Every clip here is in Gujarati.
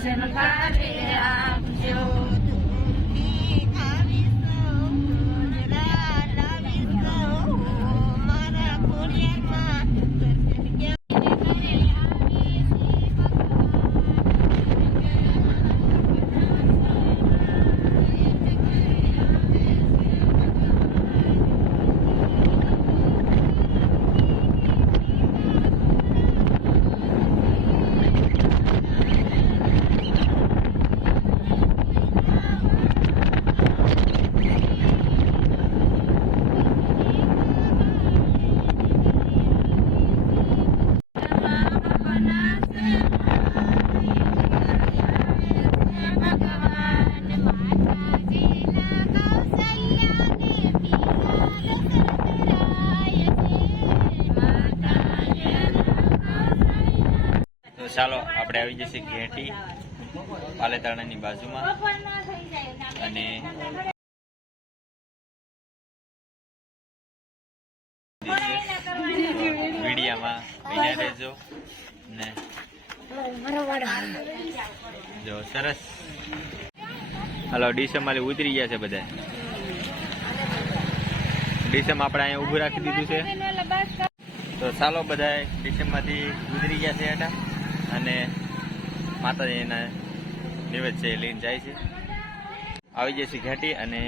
દર્શન ભાવે આપજો. ચાલો આપણે આવી જશે ઘેટી પાલેતાણાની બાજુમાં અને વિડીયામાં બન્યા રહેજો ને જો સરસ. હાલો ડીસમ માલી ઉતરી ગયા છે બધા. ડીસમ આપણે અહીંયા ઊભું રાખી દીધું છે તો ચાલો બધા ડીસમમાંથી ઉતરી ગયા છે એટા અને માતાજીના નિવેદ છે લઈને જાય છે. આવી જશે ઘાટી અને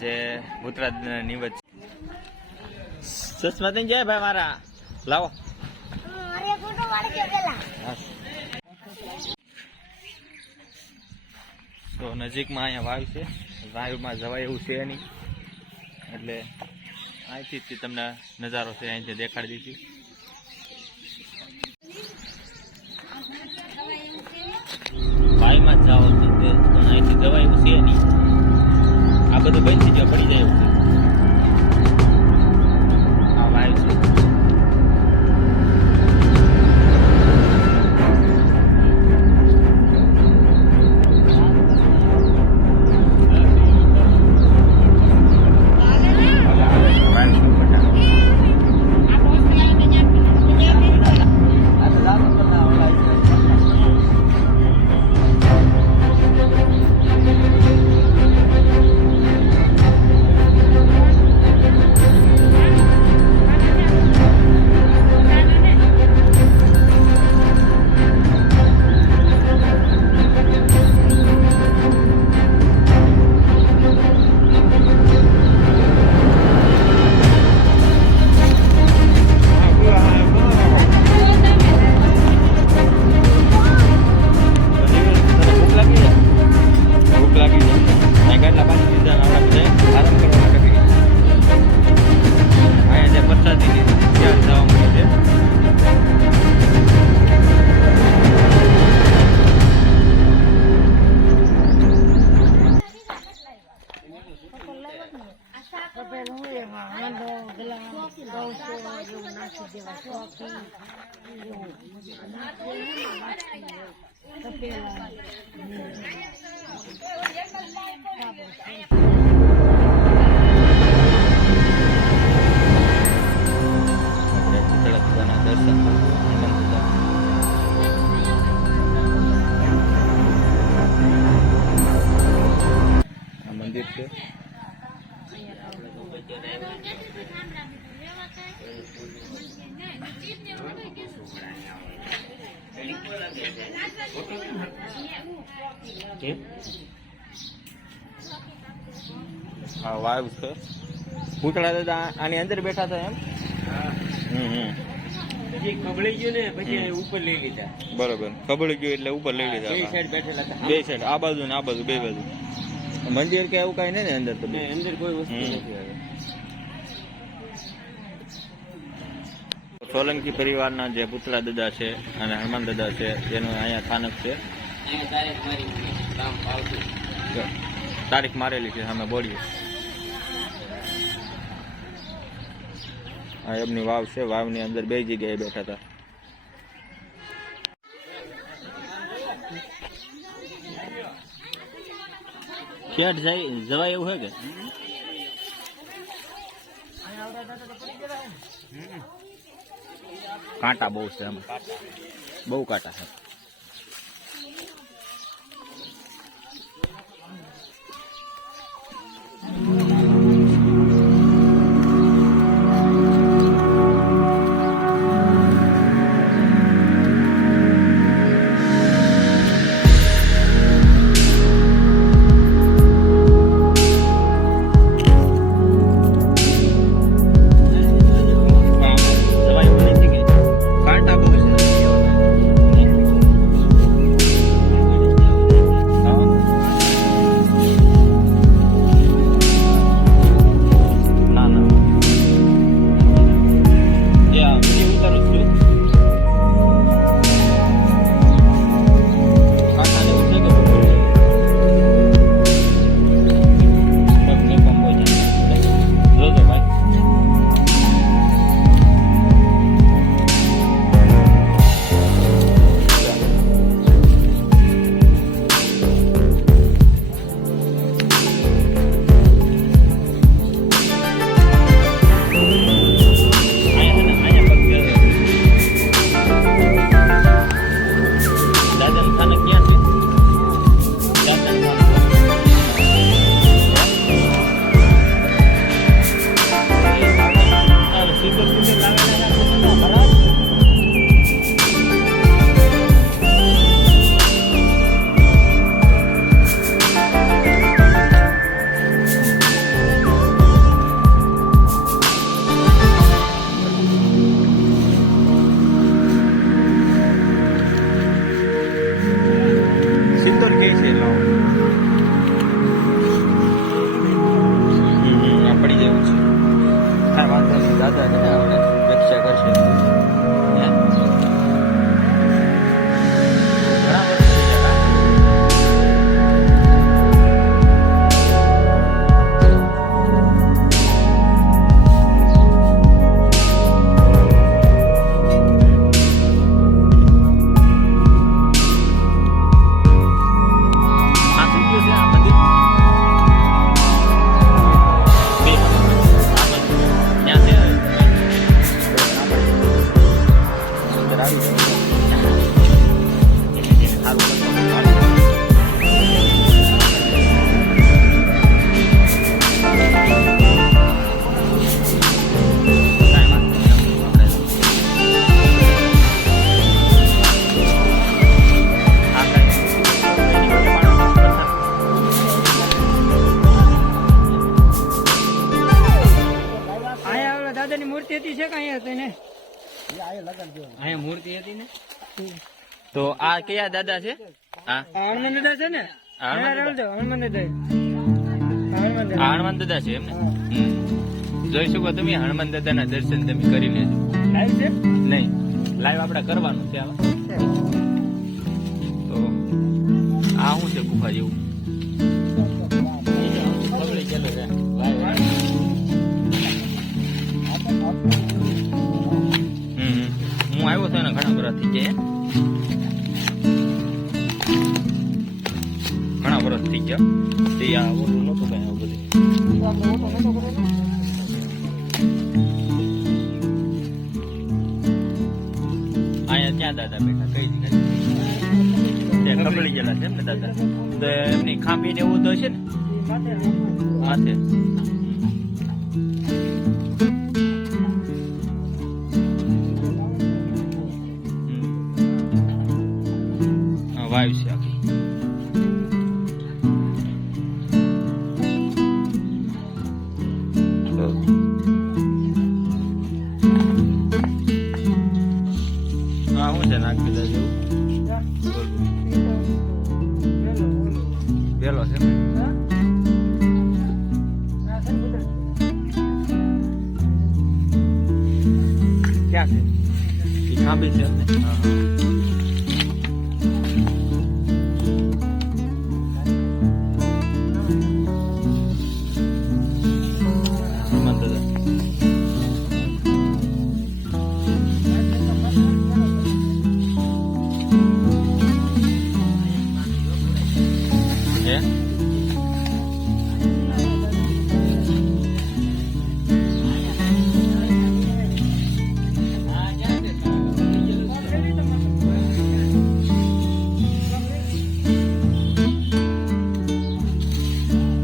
જે ભૂતરાજ નિવેદ ચશ્મા થઈને જાય ભાઈ મારા લાવો. તો નજીકમાં અહીંયા વાવ છે. વાવમાં જવાય એવું છે નહીં એટલે અહીંથી તમને નજારો છે અહીંથી દેખાડી દીધી. વાયમાં જ જાઓ પણ અહીંથી જવાય એવું છે નહીં. આ બધું બંધ થઈ જાય પડી જાય એવું છે. આ વાય છે. મંદિર છે. હા વાવ છે. પૂતળા દાદા આની અંદર બેઠા હતા એમ. પછી ખબળી ગયું ને પછી ઉપર લઈ લીધા. બરોબર ખબળી ગયું એટલે ઉપર લઈ લીધા. બે સાઈડ બેઠેલા હતા. બે સાઈડ આ બાજુ ને આ બાજુ બે બાજુ. મંદિર કે એવું કઈ નહીં ને અંદર? તો અંદર કોઈ વસ્તુ નથી. સોલંકી પરિવારના જે પૂતળા દાદા છે અને હનુમાન દાદા છે એનું અહીંયા સ્થાનક છે. તારીખ મારેલી છે સામે બોડીએ. આ એમની વાવ છે. વાવની અંદર બે જગ્યાએ બેઠા હતા. ક્યાં જવાય એવું છે કે કાંટા બહુ છે એમાં. બહુ કાંટા છે. સારું કરતો દાદાની મૂર્તિ હતી છે કે અહીંયા હતી ને અહીંયા મૂર્તિ હતી ને તો આ કયા દાદા છે હા હનુમાન દાદા છે ને હનુમાન દાદા? હનુમાન દાદા આ હનુમાન દાદા છે એમ ને જોઈ શકો તમે હનુમાન દાદાના દર્શન તમે કરી લેજો લાઈવ છે નહીં લાઈવ આપણે કરવાનું છે આવા તો આ શું છે ગુફા જેવું બગડી ગયેલો છે હું આવ્યો હતો ને ઘણા વર્ષ થઈ ગયા ઘણા વર્ષ થઈ ગયા તે આ ઓલું નહોતું કઈ આવું બધું અહીંયા ત્યાં દાદા બેઠા કઈ દીધા ત્યાં કબળી ગયેલા છે એમ ને દાદા તો એમની ખાંભી ને એવું તો છે ને માથે વાયુ છે આખી હા શું છે નાગ પીધા જેવું પેલો છે ને ક્યાં છે એ ખાંભી છે એમ ને હા હા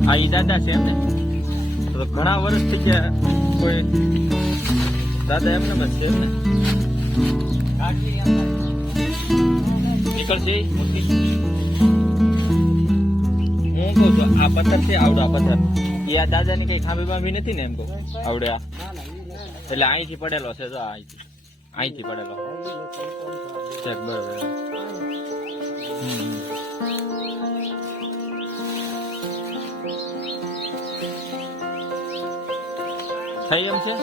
આ ઈ દાદા છે એમ ને તો ઘણા વર્ષ થઈ ગયા કોઈ દાદા એમને જ છે એમ ને નીકળશે મૂર્તિ હું કહું છું આ પથ્થર છે આવડા પથ્થર એ આ દાદાની કઈ ખાંભી બાંભી નથી ને એમ કહું આવડે આ એટલે અહીંથી પડેલો છે તો અહીંથી પડેલો છે બરોબર થઈ એમ છે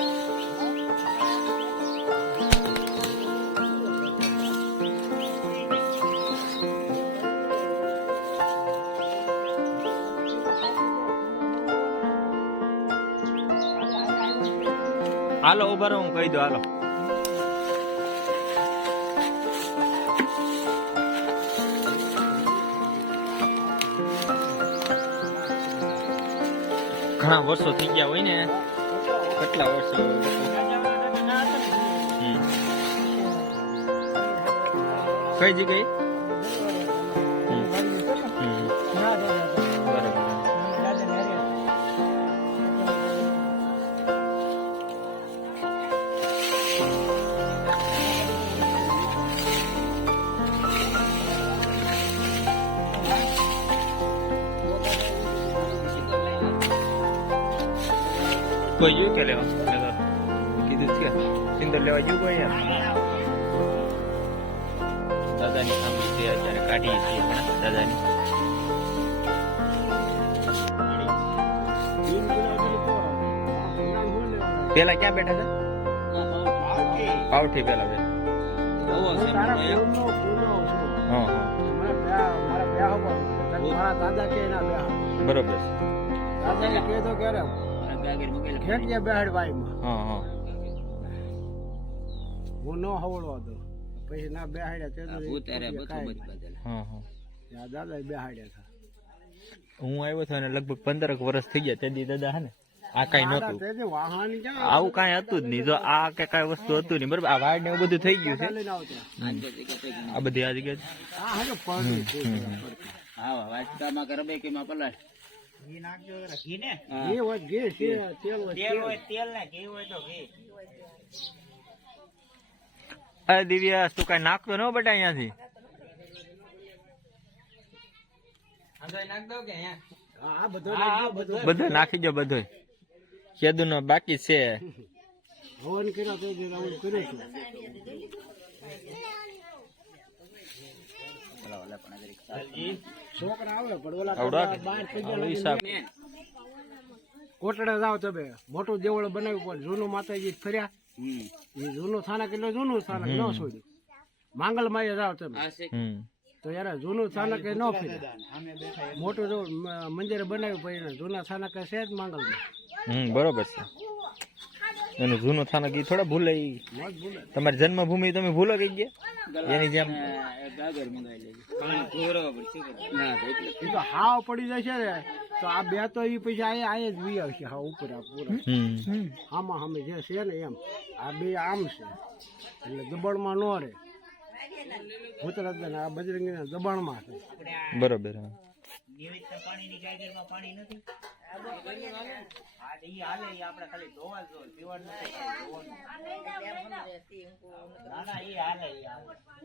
હાલો ઉભા રહો હું કહી દઉં હાલો ઘણા વર્ષો થઈ ગયા હોય ને કેટલા વર્ષો કઈ જગ્યાએ કોઈ ગયું કે લેવા કીધું છે સિંદર લેવા ગયું કોઈ યાર દાદાની સાંભળી છે અત્યારે કાઢી છે હમણાં દાદાની પેલા ક્યાં બેઠા છે પાવઠી પેલા બરોબર ખેટિયા બેહાડવાય હા હું ન હવળવા દો પછી ના બેહાડ્યા દાદા બેહાડ્યા હતા હું આવ્યો હતો ને લગભગ 15 વર્ષ થઈ ગયા તેથી દાદા હે ને આ કઈ નહોતું, તે વાહન ક્યાં આવું કઈ હતું જ નહીં. જો આ કે કઈ વસ્તુ હતું નહીં, બરોબર. આ વાડ ને એવું બધું થઈ ગયું છે. લઈને આવતા આ બધી આ જગ્યાએ હા હા પડી છે હા વાંચતામાં કરબે કે માં પલાશ એ હોય ઘી છે તેલ હોય અરે દિવ્યા, તું કઈ નાખતો ન બેટા અહીંયાથી? હા બધો બધો નાખી દો, બધો કેદુ નો બાકી છે. હવન કર્યા તો રાઉન્ડ કર્યો છે. છોકરા આવે પણ ઓલા બહાર થઈ ગયા કોટડા જાવ તમે મોટું દેવળ બનાવ્યું પણ જૂનું માતાજી ફર્યા એ જૂનું સ્થાનક એટલે જૂનું સ્થાનક ન છોડ્યું. માંગલમાં જાવ તમે તો યાર જૂનું સ્થાનક ન ફર્યા. મોટું જો મંદિર બનાવ્યું પછી જૂના સ્થાનક છે જ માંગલમાં. બરોબર છે. એનું જૂનું સ્થાનક ઈ થોડા ભૂલે. તમારી જન્મભૂમિ તમે ભૂલો કઈ ગયા એની જેમ? એ તો હાવ પડી જશે ને તો આ બે તો એ પછી આ જ વી આવશે હા ઉપર આ પૂરા આમાં સામે જે છે ને એમ આ બે આમ છે એટલે દબાણમાં ન રહે. ભૂતરત ને આ બજરંગી દબાણમાં છે. બરોબર.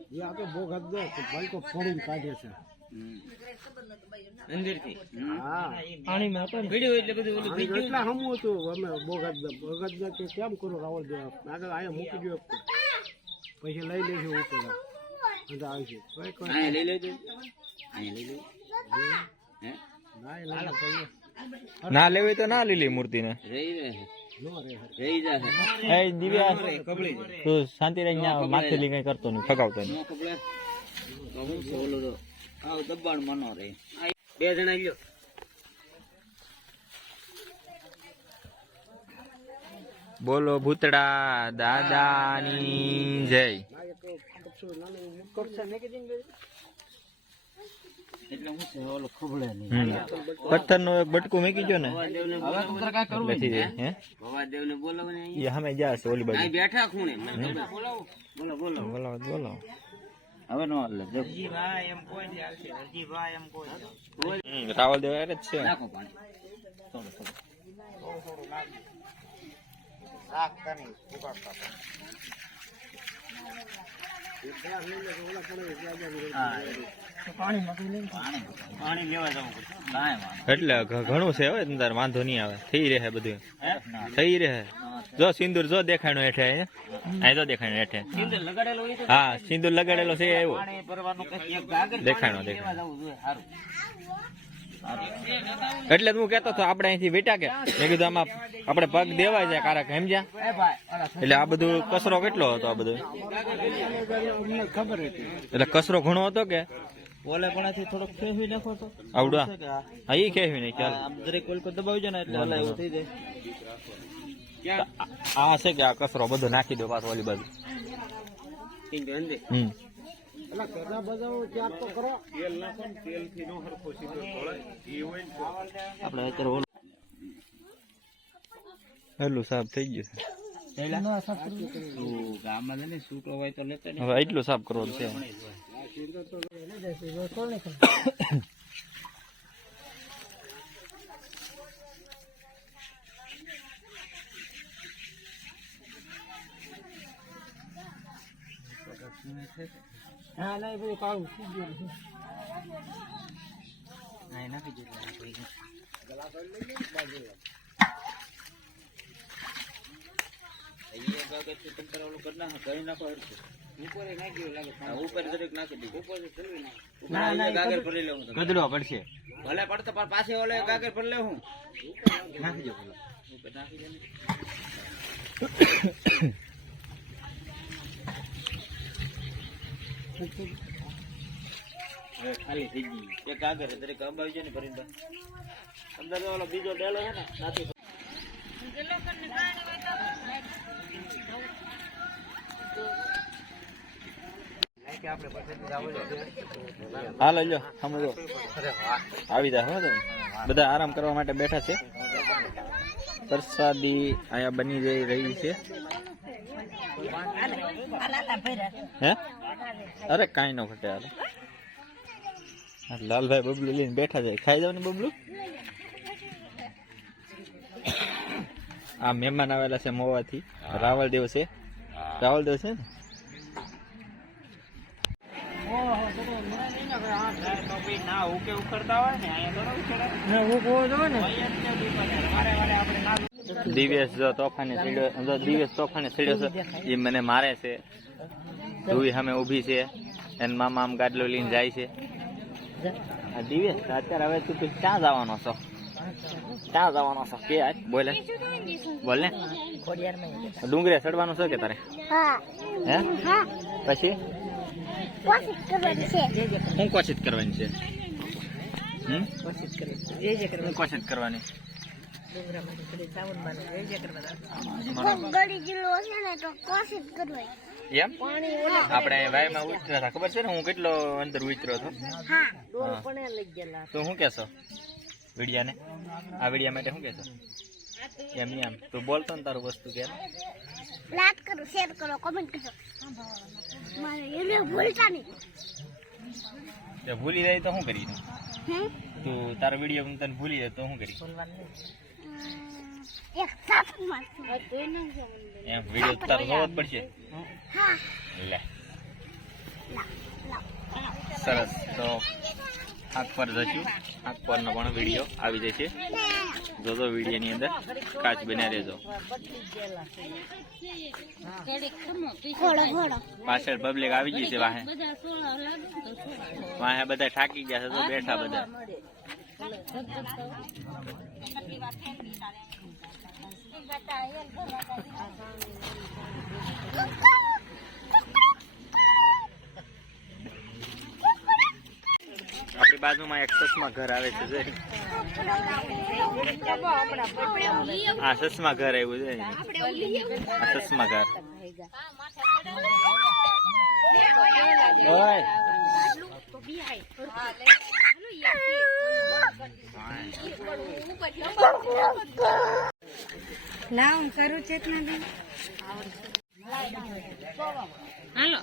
એ આપડે બહુ ગદ્દો બાઈકો ફોડીને કાઢે છે. એટલા હમું હતું અમે બોગદ કે કેમ કરું રાવળ દેવા આગળ અહીંયા મૂકી દો પછી લઈ લઈશું ઉપર ના લેવી તો ના લીલી મૂર્તિ ને. દિવ્યા તું શાંતિ રહી માથે લી કઈ કરતો નહીં, ફગાવતો નહીં. દબાણ મનો રે બે જણા ગયો. બોલો ભૂતડા દાદાની જય. એટલે હું છે ઓલો ખબળે નહીં પથ્થર નો એક બટકું મૂકી ગયો ને ભવાદેવ ને બોલાવને એ સામે જાય છે ઓલી બાજુ બેઠા ખૂણે બોલો બોલો બોલાવો બોલો. હવે નો હાલે રાવલ દેવ જ છે. નાખો પાણી થોડું થોડું પાણી લેવા જવું એટલે ઘણું છે હવે તાર વાંધો નહીં આવે. થઈ રહે બધું થઈ રહે. જો સિંદૂર જો દેખાણો હેઠે અહીં જો દેખાણો હેઠે. હા સિંદૂર લગાડેલો છે આવ્યો દેખાણો દેખાણો. એટલે હું કેતો હતો આપણે અહીંથી વેટા કે મેં કીધું આમાં આપણે પગ દેવાય જાય કારક સમજ્યા. એટલે આ બધું કચરો કેટલો હતો આ બધું ખબર હતી એટલે કચરો ઘણો હતો કે ઓલે પણાથી થોડોક ખેવી નાખો તો આવડા હા ઈ ખેવી નહીં ચાલ દરેક કોલ કો દબાવજો ને એટલે હલાય એવું થઈ જાય. આ છે કે આ કચરો બધો નાખી દો પાછો ઓલી બાજુ. આપડે અત્યારે એટલું સાફ થઈ ગયું છે. ગામમાં ને સૂટો હોય તો લેતો ને હવે એટલું સાફ કરવાનું છે. હા ના એ બધું કાળું થઈ ગયું છે. નાખી દીધું ગદડો પડશે ભલે પડતો પણ પાછે ઓલે કાગર પર લે હું નાખી દો ઉપર નાખી દે. ખાલી થઈ ગઈ એક કાગર દરેક અંબાવી છે ને ભરીને અંદર ઓલો બીજો ડેલો છે ને નાથી હાલો લ્યો સમજો આવી જાય. બધા આરામ કરવા માટે બેઠા છે. પ્રસાદી અહીંયા બની જઈ રહી છે. હે અરે કાંઈ ન ઘટે. હાલો લાલભાઈ બબલું લઈને બેઠા જાય. ખાઈ જાવ ને બબલું. આ મહેમાન આવેલા છે મોવાથી. રાવલદેવ છે. રાવલદેવ છે ને. દિવ્યેશ જો તોફાને સીડ્યો. દિવ્યેશ તોફાને સીડ્યો છે. એ મને મારે છે. ધુવી સામે ઊભી છે. એને મામા આમ ગાડલો લઈને જાય છે. દિવ્યેશ અત્યારે હવે તું ક્યાં જવાનો છો? ક્યાં જવાનો છો કે આજ બોલે બોલ ને. ડુંગરે ચડવાનું છે કે તારે? હે પછી શું કોશિશ કરવાની છે? કોશિશ કરવાની એમ. આપણે વાયમાં ઉતર્યા હતા ખબર છે ને? હું કેટલો અંદર ઉતર્યો હતો. તો શું કેશો વિડિયાને? આ વિડિયા માટે શું કેશો? એમ એમ તું બોલતો ને તારું વસ્તુ કે લાઈક કરો, શેર કરો, કમેન્ટ કરો. મારે એને ભૂલતા નહીં. તે ભૂલી જાય તો શું કરી? તું તારો વિડિયો તને ભૂલી જાય તો શું કરી? એક સાથ મારશું. એમ વિડિયો તારો જોવો જ પડશે. હા લે સરસ. તો આંખ પર જશું. આંખ પરનો પણ વિડીયો આવી જશે. જોજો વિડીયોની અંદર કાચ બન્યા રહેજો. પાછળ પબ્લિક આવી ગઈ છે. વાહે વાહે બધા થાકી ગયા છે તો બેઠા બધા. આપણી બાજુમાં એક સસમા ઘર આવે છે. આ સસમા ઘર આવ્યું છે. આ સસમા ઘર. લાવ કરું છે હાલો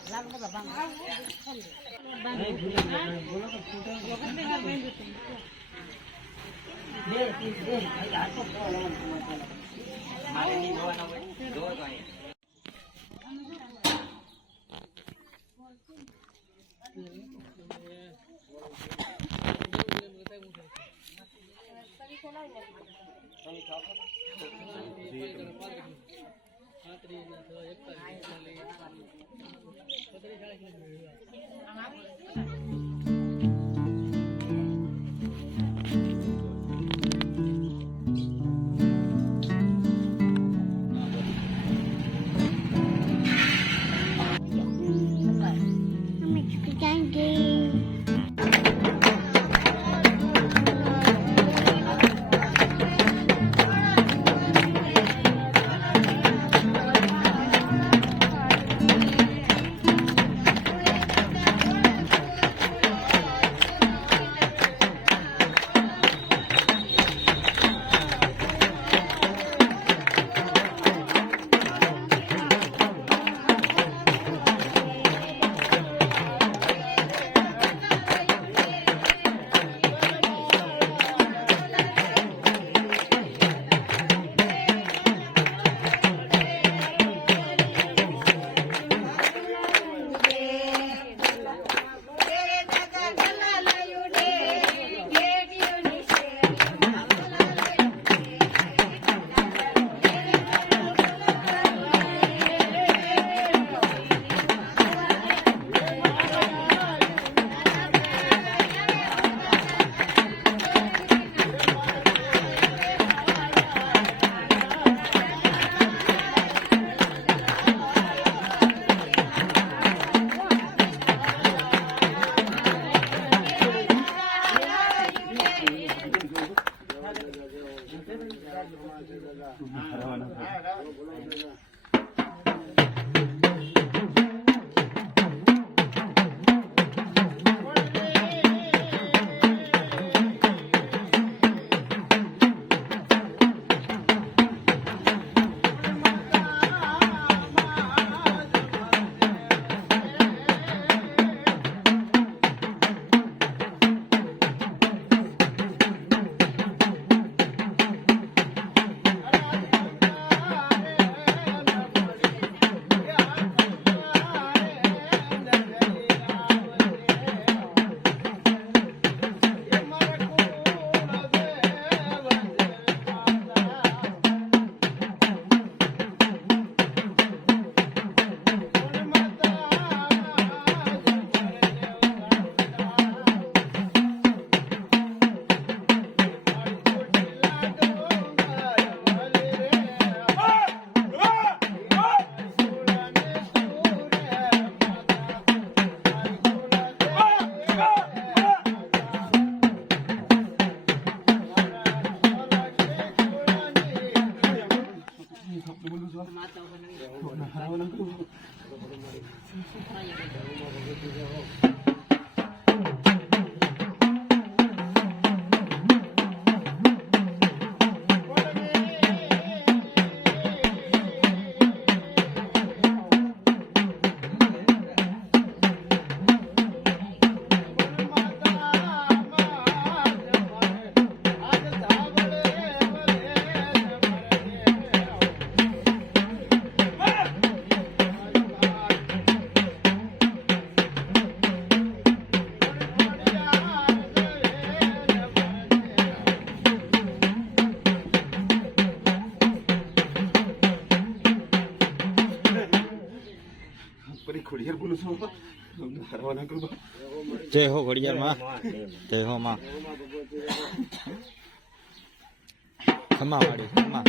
જય હો ઘડિયાળ માં, જય હો માં, ખમા વાળી ખમા.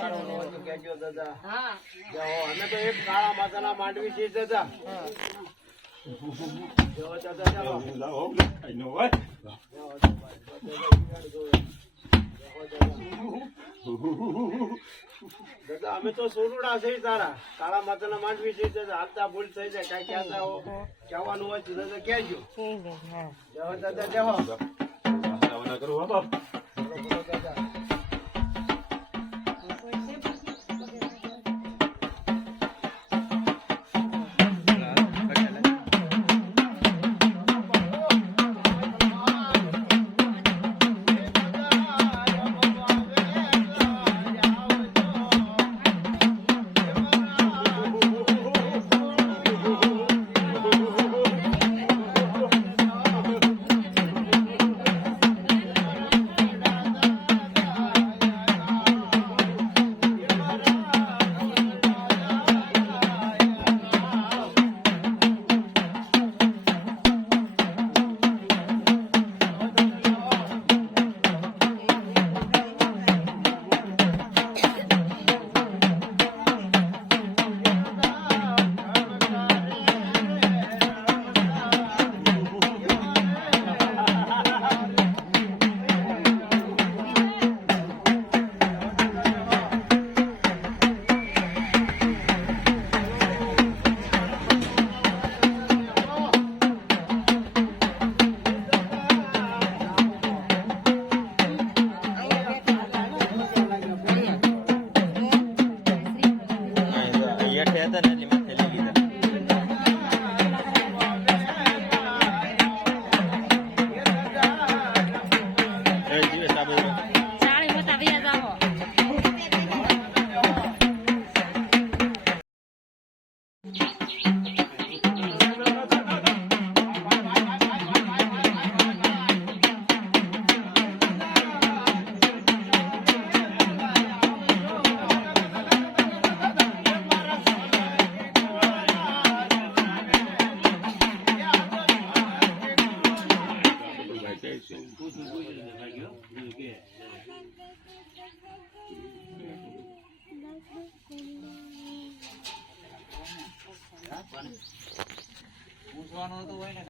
કરવાનું હોય તો કહેજો દાદા. જાઓ, અમે તો એક કાળા માતાના માંડવી છીએ દાદા. જાઓ દાદા, જાઓ. દાદા અમે તો સોરુડા છે તારા કાળા માતાના માંડવી છે દાદા. હાલતા ભૂલ થઈ જાય કઈ કહેતા હો કહેવાનું હોય તો દાદા કહેજો. જાઓ દાદા, જાઓ. બોલો, બોલો દાદા.